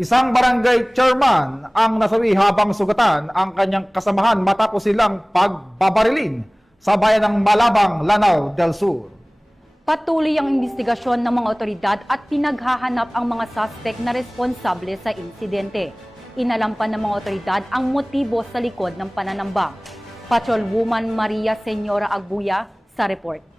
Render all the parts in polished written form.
Isang barangay chairman ang nasawi habang sugatan ang kanyang kasamahan matapos silang pagbabarilin sa bayan ng Malabang, Lanao del Sur. Patuloy ang investigasyon ng mga otoridad at pinaghahanap ang mga suspect na responsable sa insidente. Inalam pa ng mga otoridad ang motibo sa likod ng pananambang. Patrolwoman Maria Senyora Agbuya sa report.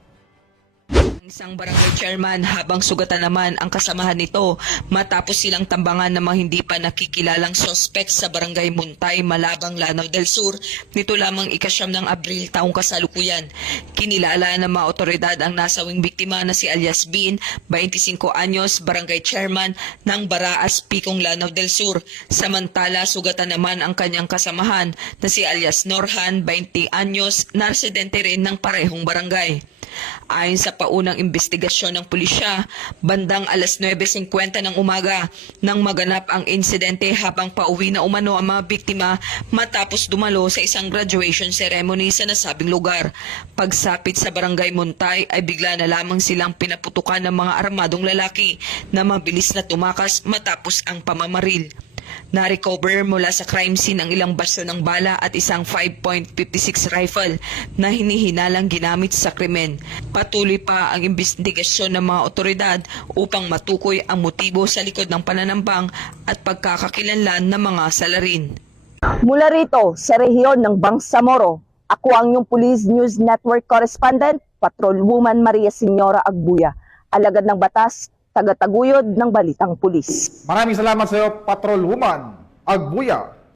Isang barangay chairman habang sugatan naman ang kasamahan nito matapos silang tambangan ng mga hindi pa nakikilalang sospek sa barangay Muntay, Malabang, Lanao del Sur nito lamang ika-9 ng Abril taong kasalukuyan. Kinilala ng mga otoridad ang nasawing biktima na si alias Bin, 25 anyos, barangay chairman ng Baraas, Picong, Lanao del Sur. Samantala, sugatan naman ang kanyang kasamahan na si alias Norhan, 20 anyos, na residente rin ng parehong barangay. Ayon sa paunang investigasyon ng pulisya, bandang alas 9:50 ng umaga nang maganap ang insidente habang pauwi na umano ang mga biktima matapos dumalo sa isang graduation ceremony sa nasabing lugar. Pagsapit sa barangay Muntay ay bigla na lamang silang pinaputukan ng mga armadong lalaki na mabilis na tumakas matapos ang pamamaril. Na-recover mula sa crime scene ang ilang basyo ng bala at isang 5.56 rifle na hinihinalang ginamit sa krimen. Patuloy pa ang investigasyon ng mga otoridad upang matukoy ang motibo sa likod ng pananambang at pagkakakilanlan ng mga salarin. Mula rito sa rehiyon ng Bangsamoro, ako ang inyong Police News Network correspondent, Patrolwoman Maria Senyora Agbuya, alagad ng batas, tagataguyod ng balitang pulis. Maraming salamat sa iyo, Patrolwoman Agbuya.